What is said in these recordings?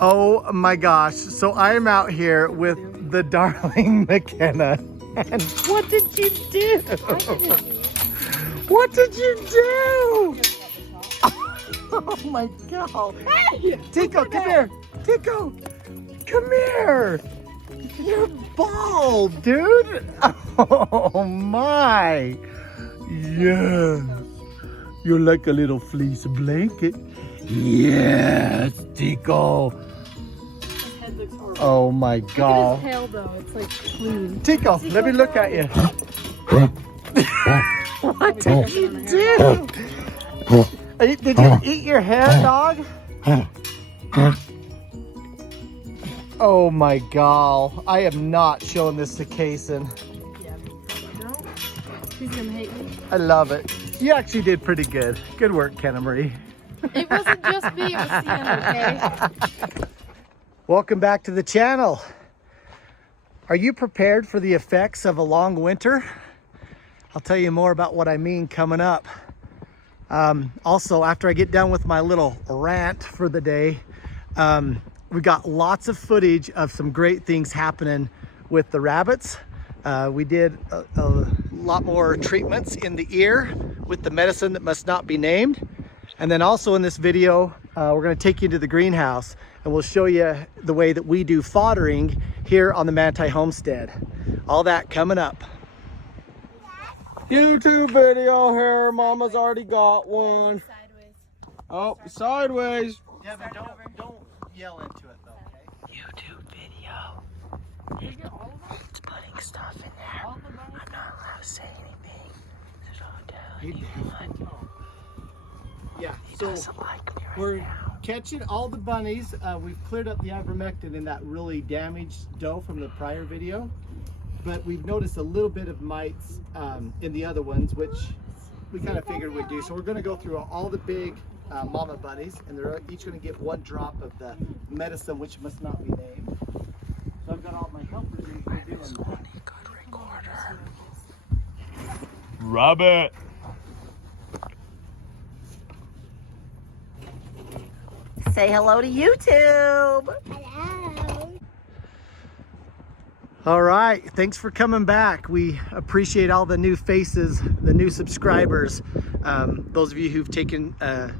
Oh my gosh. So I am out here with the darling McKenna. And what did you do? What did you do? Oh my God. Hey! Tico, come here. Tico, come here. You're bald, dude. Oh my. Yeah. You're like a little fleece blanket. Yes, Tico. His head looks horrible. Oh my God. Look at his tail though, it's like clean. Tico, let me look at you. What did you do? Did you eat your hair, dog? Oh my God. I am not showing this to Kaysen. Yeah. No? She's gonna hate me. I love it. You actually did pretty good. Good work, Kenna Marie. It wasn't just me, it was Sienna, okay? Welcome back to the channel. Are you prepared for the effects of a long winter? I'll tell you more about what I mean coming up. Also, after I get done with my little rant for the day, we got lots of footage of some great things happening with the rabbits. We did a lot more treatments in the ear with the medicine that must not be named. And then also in this video, we're gonna take you to the greenhouse and we'll show you the way that we do foddering here on the Manti Homestead. All that coming up. YouTube video here, Mama's already got one. Sideways. Oh, sideways. Devin, don't yell into it though, okay? YouTube video. Did you get all of them? It's putting stuff in there. All the bunnies? I'm not allowed to say anything. So tell He you what. Yeah, He so doesn't like me right we're now. catching all the bunnies. We've cleared up the ivermectin in that really damaged doe from the prior video. But we've noticed a little bit of mites in the other ones, which we kind of figured we'd do. So we're going to go through all the big mama bunnies, and they're each going to get one drop of the medicine, which must not be named. So I've got all my helpers in here doing that. Good recorder. Rabbit. Say hello to YouTube. Hello. All right, thanks for coming back. We appreciate all the new faces, the new subscribers. Those of you who've taken a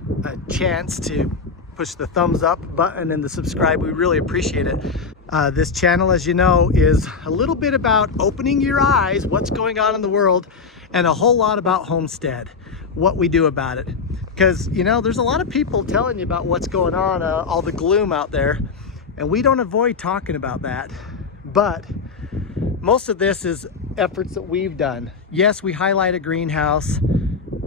chance to push the thumbs up button and the subscribe, we really appreciate it. This channel, as you know, is a little bit about opening your eyes, what's going on in the world, and a whole lot about homestead, what we do about it. Because, you know, there's a lot of people telling you about what's going on, all the gloom out there, and we don't avoid talking about that. But most of this is efforts that we've done. Yes, we highlight a greenhouse,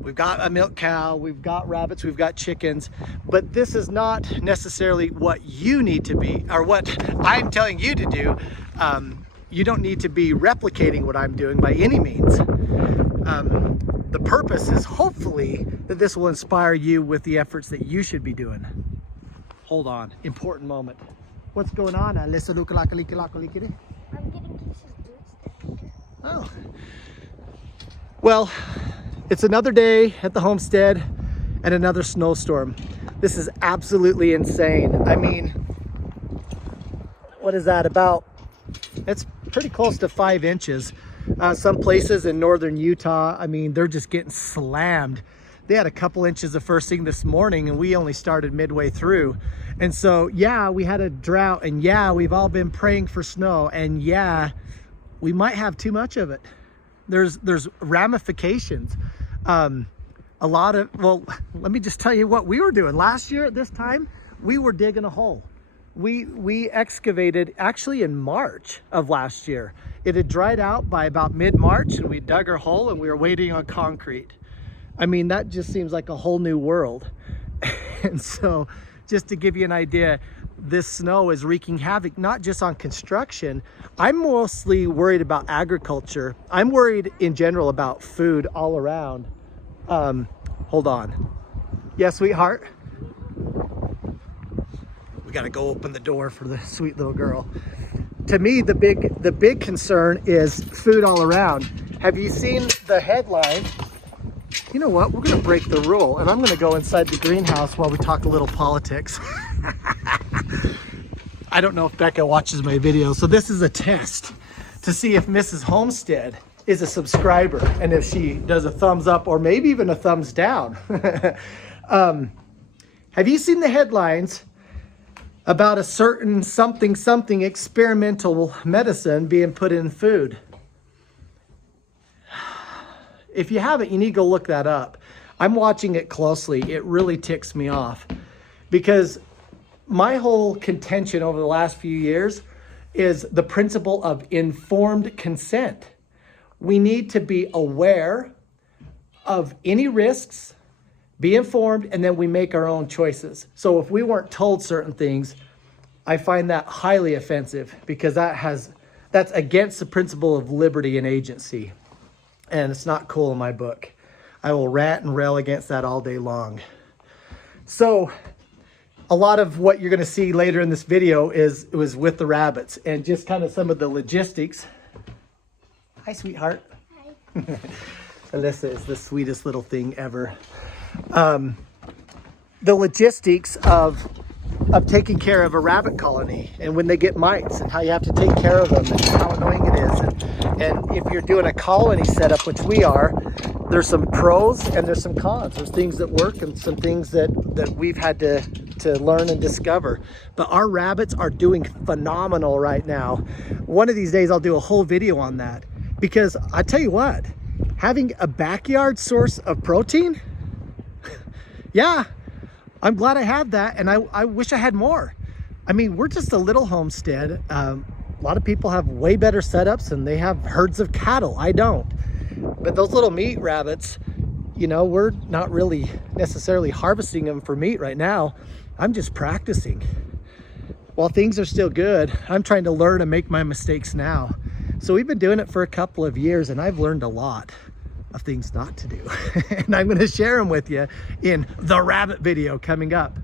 we've got a milk cow, we've got rabbits, we've got chickens, but this is not necessarily what you need to be, or what I'm telling you to do. You don't need to be replicating what I'm doing by any means. The purpose is hopefully that this will inspire you with the efforts that you should be doing. Hold on, important moment. What's going on, Alyssa? I'm getting kisses, dude. Oh. Well, it's another day at the homestead and another snowstorm. This is absolutely insane. I mean, what is that about? It's pretty close to 5 inches. Some places in northern Utah, I mean, they're just getting slammed. They had a couple inches of first thing this morning and we only started midway through. And so, yeah, we had a drought, and yeah, we've all been praying for snow, and yeah, we might have too much of it. There's ramifications. A lot of, well, let me just tell you what we were doing. Last year at this time, we were digging a hole. We excavated actually in March of last year. It had dried out by about mid-March, and we dug our hole and we were waiting on concrete. I mean, that just seems like a whole new world. And so just to give you an idea, this snow is wreaking havoc, not just on construction. I'm mostly worried about agriculture. I'm worried in general about food all around. Hold on. Yeah, sweetheart? We gotta go open the door for the sweet little girl. To me, the big concern is food all around. Have you seen the headline? You know what? We're gonna break the rule, and I'm gonna go inside the greenhouse while we talk a little politics. I don't know if Becca watches my videos, so this is a test to see if Mrs. Homestead is a subscriber and if she does a thumbs up or maybe even a thumbs down. Have you seen the headlines about a certain something experimental medicine being put in food? If you haven't, you need to go look that up. I'm watching it closely. It really ticks me off because my whole contention over the last few years is the principle of informed consent. We need to be aware of any risks, be informed, and then we make our own choices. So if we weren't told certain things, I find that highly offensive because that's against the principle of liberty and agency. And it's not cool in my book. I will rant and rail against that all day long. So a lot of what you're gonna see later in this video was with the rabbits and just kind of some of the logistics. Hi, sweetheart. Hi. Alyssa is the sweetest little thing ever. The logistics of taking care of a rabbit colony and when they get mites and how you have to take care of them and how annoying it is. And if you're doing a colony setup, which we are, there's some pros and there's some cons. There's things that work and some things that we've had to learn and discover. But our rabbits are doing phenomenal right now. One of these days I'll do a whole video on that because I tell you what, having a backyard source of protein, yeah, I'm glad I have that, and I wish I had more. I mean, we're just a little homestead. A lot of people have way better setups and they have herds of cattle. I don't. But those little meat rabbits, you know, we're not really necessarily harvesting them for meat right now. I'm just practicing. While things are still good, I'm trying to learn and make my mistakes now. So we've been doing it for a couple of years and I've learned a lot of things not to do. And I'm gonna share them with you in the rabbit video coming up.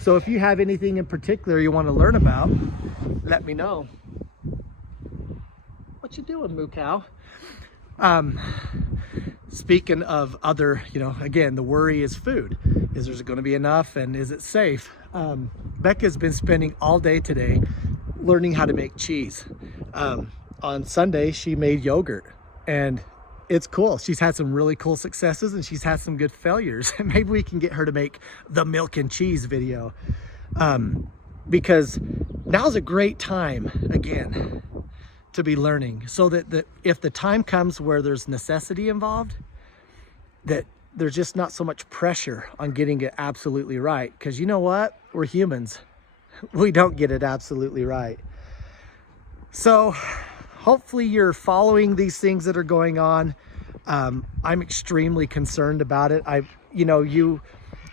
So if you have anything in particular you wanna learn about, let me know. What you doing, moo cow? Speaking of other, you know, again, the worry is food. Is there going to be enough and is it safe? Becca's been spending all day today learning how to make cheese. On Sunday, she made yogurt and it's cool. She's had some really cool successes and she's had some good failures. Maybe we can get her to make the milk and cheese video because now's a great time again to be learning, so that if the time comes where there's necessity involved, that there's just not so much pressure on getting it absolutely right. Because you know what? We're humans. We don't get it absolutely right. So hopefully you're following these things that are going on. I'm extremely concerned about it. You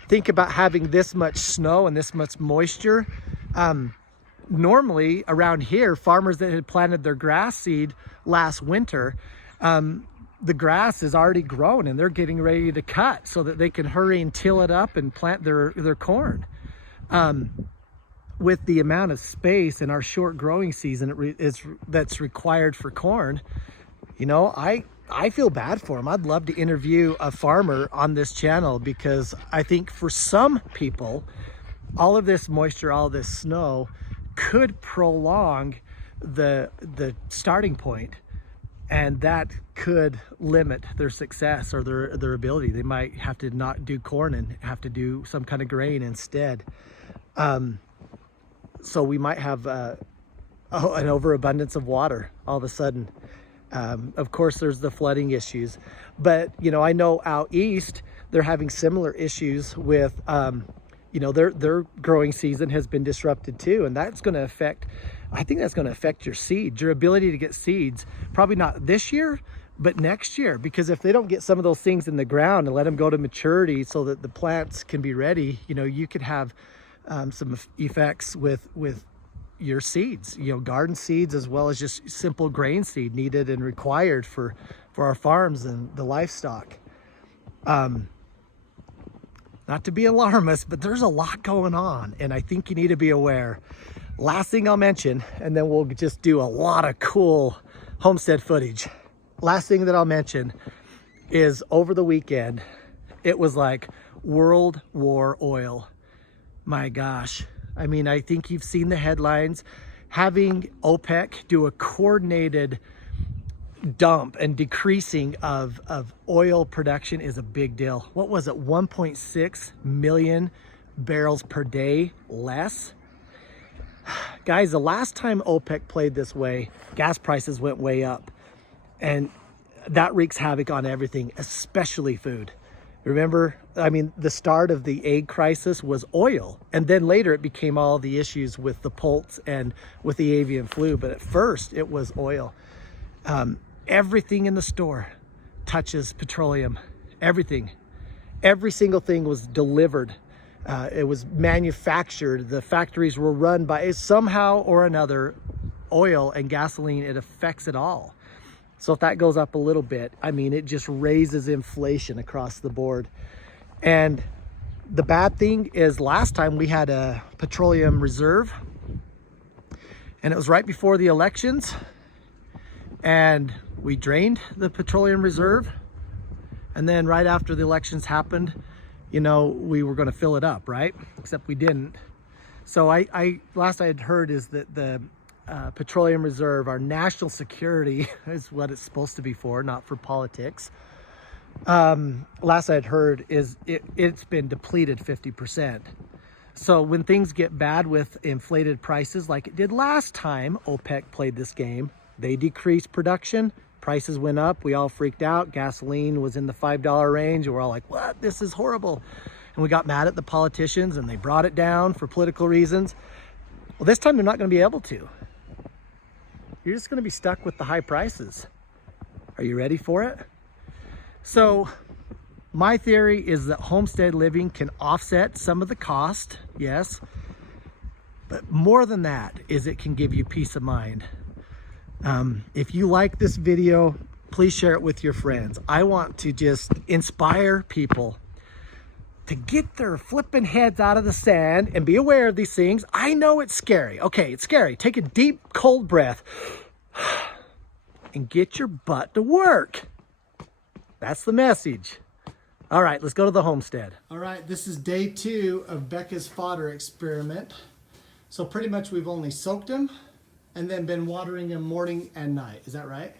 think about having this much snow and this much moisture. Normally around here, farmers that had planted their grass seed last winter, the grass is already grown and they're getting ready to cut so that they can hurry and till it up and plant their corn. With the amount of space in our short growing season that's required for corn, you know, I feel bad for them. I'd love to interview a farmer on this channel because I think for some people, all of this moisture, all this snow could prolong the starting point, and that could limit their success or their ability. They might have to not do corn and have to do some kind of grain instead. So we might have an overabundance of water all of a sudden. Of course, there's the flooding issues, but you know, I know out east they're having similar issues with you know, their growing season has been disrupted too, and that's going to affect, I think that's going to affect your seeds, your ability to get seeds, probably not this year, but next year, because if they don't get some of those things in the ground and let them go to maturity so that the plants can be ready, you know, you could have some effects with your seeds, you know, garden seeds as well as just simple grain seed needed and required for our farms and the livestock. Not to be alarmist, but there's a lot going on and I think you need to be aware. Last thing I'll mention, and then we'll just do a lot of cool homestead footage. Last thing that I'll mention is over the weekend, it was like World War oil. My gosh, I mean, I think you've seen the headlines. Having OPEC do a coordinated dump and decreasing of oil production is a big deal. What was it, 1.6 million barrels per day less? Guys, the last time OPEC played this way, gas prices went way up, and that wreaks havoc on everything, especially food. Remember, I mean, the start of the egg crisis was oil, and then later it became all the issues with the poults and with the avian flu, but at first it was oil. Everything in the store touches petroleum. Everything. Every single thing was delivered. It was manufactured. The factories were run by somehow or another, oil and gasoline, it affects it all. So if that goes up a little bit, I mean, it just raises inflation across the board. And the bad thing is last time we had a petroleum reserve, and it was right before the elections, and we drained the petroleum reserve, and then right after the elections happened, you know, we were going to fill it up, right? Except we didn't. So last I had heard is that the petroleum reserve, our national security, is what it's supposed to be for, not for politics. Last I had heard is it's been depleted 50%. So when things get bad with inflated prices like it did last time OPEC played this game, they decreased production, prices went up, we all freaked out, gasoline was in the $5 range, and we're all like, what, this is horrible. And we got mad at the politicians and they brought it down for political reasons. Well, this time they're not going to be able to. You're just going to be stuck with the high prices. Are you ready for it? So my theory is that homestead living can offset some of the cost, yes, but more than that is it can give you peace of mind. If you like this video, please share it with your friends. I want to just inspire people to get their flipping heads out of the sand and be aware of these things. I know it's scary. Okay, it's scary. Take a deep, cold breath and get your butt to work. That's the message. All right, let's go to the homestead. All right, this is day 2 of Becca's fodder experiment. So pretty much we've only soaked them and then been watering them morning and night. Is that right?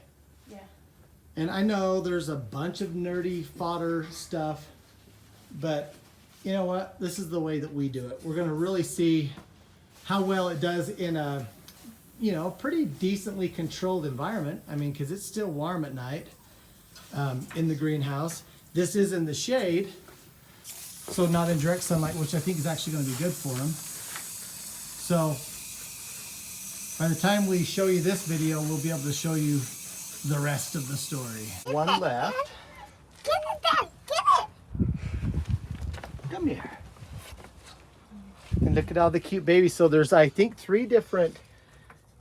Yeah. And I know there's a bunch of nerdy fodder stuff, but you know what? This is the way that we do it. We're going to really see how well it does in a, you know, pretty decently controlled environment. I mean, because it's still warm at night in the greenhouse. This is in the shade, so not in direct sunlight, which I think is actually going to be good for them. So by the time we show you this video, we'll be able to show you the rest of the story. One left. Get it, Dad! Get it! Come here. And look at all the cute babies. So there's, I think, 3 different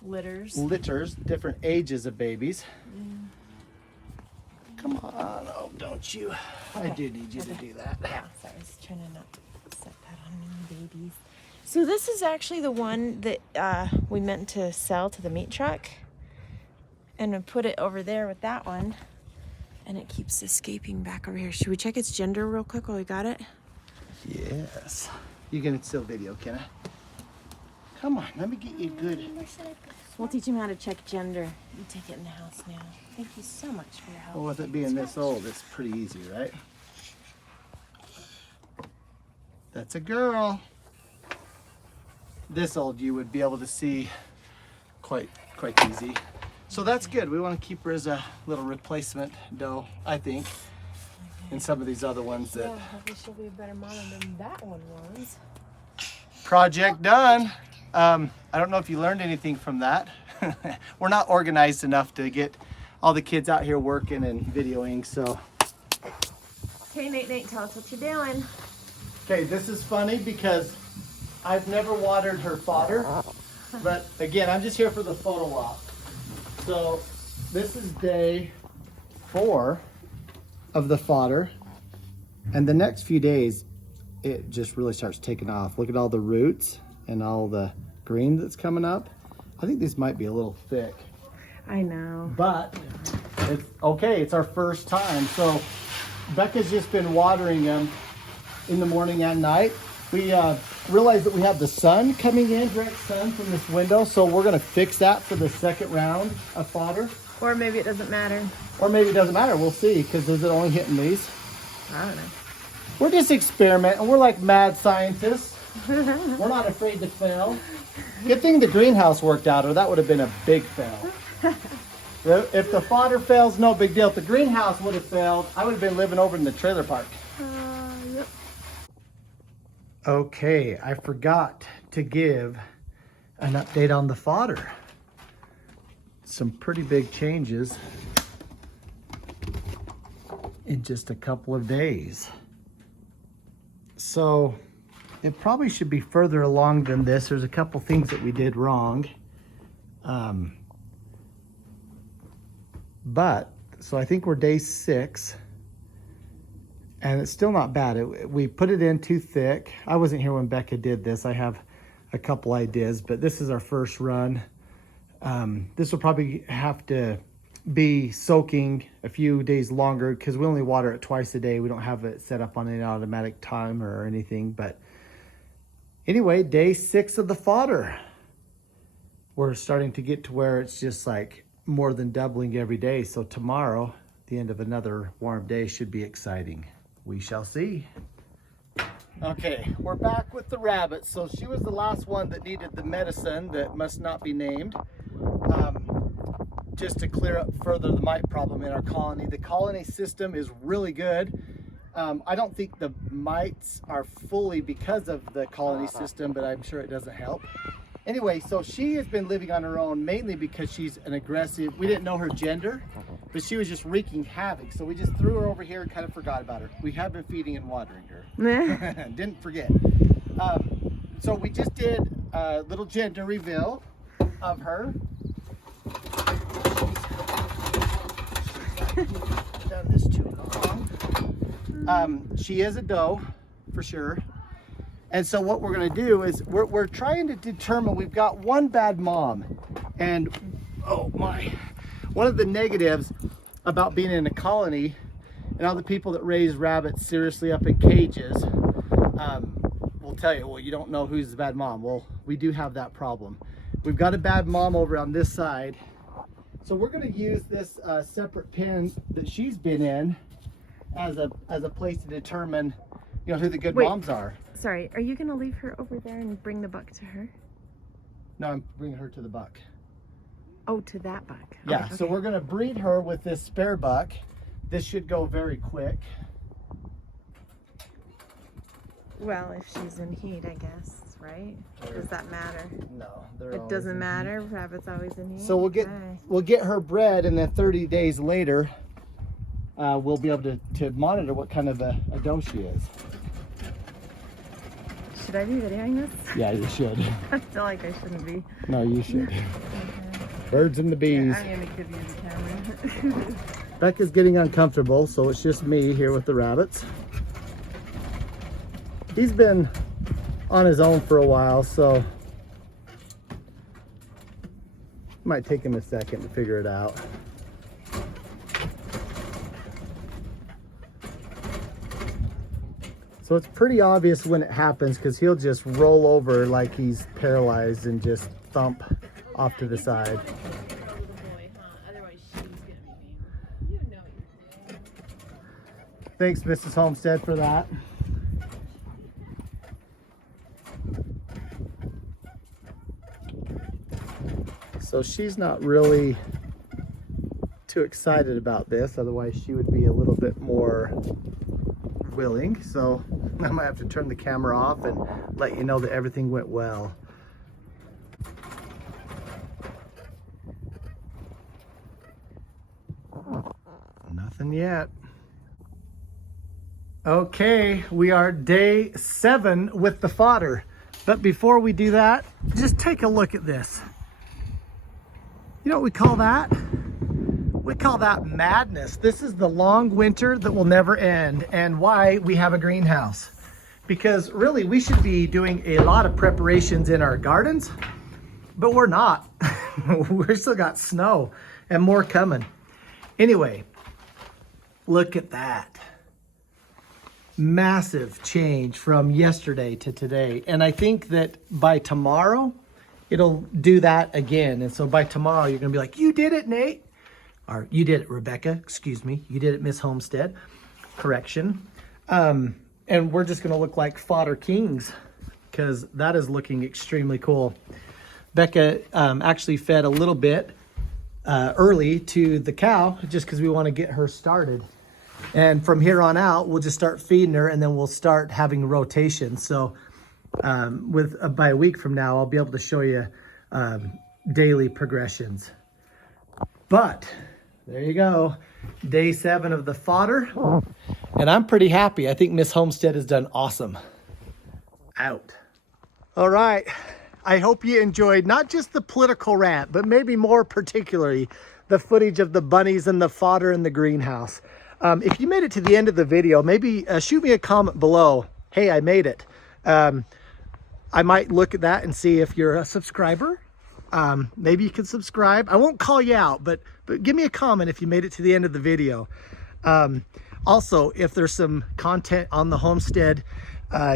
Litters, different ages of babies. Come on, oh, don't you? Okay. I do need you to do that. Yeah, sorry, I was trying to not set that on any babies. So this is actually the one that we meant to sell to the meat truck. And we put it over there with that one. And it keeps escaping back over here. Should we check its gender real quick while we got it? Yes. You can still video, can I? Come on, let me get you good. We'll teach him how to check gender. You take it in the house now. Thank you so much for your help. Well, with it being this old, it's pretty easy, right? That's a girl. This old, you would be able to see quite easy. So that's good. We want to keep her as a little replacement doe, I think. And some of these other ones that... Yeah, hopefully she'll be a better mama than that one was. Project done. I don't know if you learned anything from that. We're not organized enough to get all the kids out here working and videoing, so. Okay, Nate, tell us what you're doing. Okay, this is funny because I've never watered her fodder, but again, I'm just here for the photo op. So this is day 4 of the fodder, and the next few days, it just really starts taking off. Look at all the roots and all the green that's coming up. I think these might be a little thick. I know. But it's okay, it's our first time. So Becca's just been watering them in the morning and night. We realized that we have the sun coming in, direct sun from this window, so we're gonna fix that for the second round of fodder. Or maybe it doesn't matter. Or maybe it doesn't matter, we'll see, because is it only hitting these? I don't know. We're just experimenting, we're like mad scientists. We're not afraid to fail. Good thing the greenhouse worked out, or that would have been a big fail. If the fodder fails, no big deal. If the greenhouse would have failed, I would have been living over in the trailer park. Yep. Okay, I forgot to give an update on the fodder. Some pretty big changes in just a couple of days. So it probably should be further along than this. There's a couple things that we did wrong. So I think we're day 6. And it's still not bad. We put it in too thick. I wasn't here when Becca did this. I have a couple ideas, but this is our first run. This will probably have to be soaking a few days longer because we only water it twice a day. We don't have it set up on an automatic timer or anything. But anyway, day 6 of the fodder. We're starting to get to where it's just like more than doubling every day. So tomorrow, the end of another warm day, should be exciting. We shall see. Okay, we're back with the rabbit. So she was the last one that needed the medicine that must not be named. Just to clear up further the mite problem in our colony. The colony system is really good. I don't think the mites are fully because of the colony system, but I'm sure it doesn't help. Anyway, so she has been living on her own mainly because she's an aggressive, we didn't know her gender, but she was just wreaking havoc. So we just threw her over here and kind of forgot about her. We have been feeding and watering her. Didn't forget. So we just did a little gender reveal of her. Done this too long. She is a doe for sure. And so what we're going to do is we're trying to determine, we've got one bad mom, and oh my, one of the negatives about being in a colony and all the people that raise rabbits seriously up in cages will tell you, well, you don't know who's the bad mom. Well, we do have that problem. We've got a bad mom over on this side. So we're going to use this separate pen that she's been in as a place to determine, you know, who the good moms are. Sorry, are you going to leave her over there and bring the buck to her? No, I'm bringing her to the buck. Oh, to that buck. Yeah, Okay. so we're going to breed her with this spare buck. This should go very quick. Well, if she's in heat, I guess, right? Does that matter? No, It doesn't matter. Rabbit's always in heat. So we'll get her bred, and then 30 days later, we'll be able to monitor what kind of a doe she is. Should I be videoing this? Yeah, you should. I feel like I shouldn't be. No, you should. Birds and the bees. Yeah, I'm gonna give you the camera. Becca's getting uncomfortable, so it's just me here with the rabbits. He's been on his own for a while, so it might take him a second to figure it out. So it's pretty obvious when it happens because he'll just roll over like he's paralyzed and just thump off to the side. Thanks, Mrs. Homestead, for that. So she's not really too excited about this, otherwise she would be a little bit more willing. So I might have to turn the camera off and let you know that everything went well. Nothing yet. Okay, we are day 7 with the fodder. But before we do that, just take a look at this. You know what we call that? We call that madness. This is the long winter that will never end, and why we have a greenhouse. Because really, we should be doing a lot of preparations in our gardens, but we're not. We've still got snow and more coming. Anyway, look at that. massive change from yesterday to today. And I think that by tomorrow, it'll do that again. And so by tomorrow, you're gonna be like, you did it, Nate. Or you did it, Rebecca, excuse me. You did it, Miss Homestead. Correction. And we're just gonna look like fodder kings because that is looking extremely cool. Becca actually fed a little bit early to the cow just because we want to get her started. And from here on out, we'll just start feeding her and then we'll start having rotation. So by a week from now, I'll be able to show you daily progressions. But there you go, day 7 of the fodder. And I'm pretty happy. I think Miss Homestead has done awesome. Out. All right. I hope you enjoyed not just the political rant, but maybe more particularly the footage of the bunnies and the fodder in the greenhouse. If you made it to the end of the video, maybe shoot me a comment below. Hey, I made it. I might look at that and see if you're a subscriber. Maybe you can subscribe. I won't call you out, but give me a comment if you made it to the end of the video. Also, if there's some content on the homestead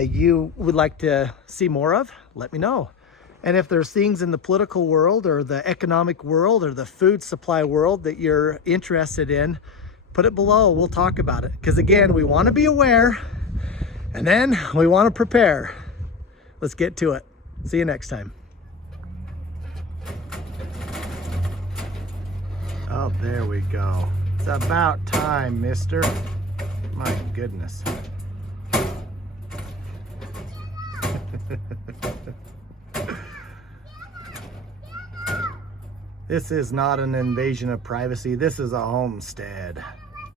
you would like to see more of, let me know. And if there's things in the political world or the economic world or the food supply world that you're interested in, put it below. We'll talk about it. Because again, we want to be aware and then we want to prepare. Let's get to it. See you next time. Oh, there we go. It's about time, mister. My goodness. This is not an invasion of privacy. This is a homestead.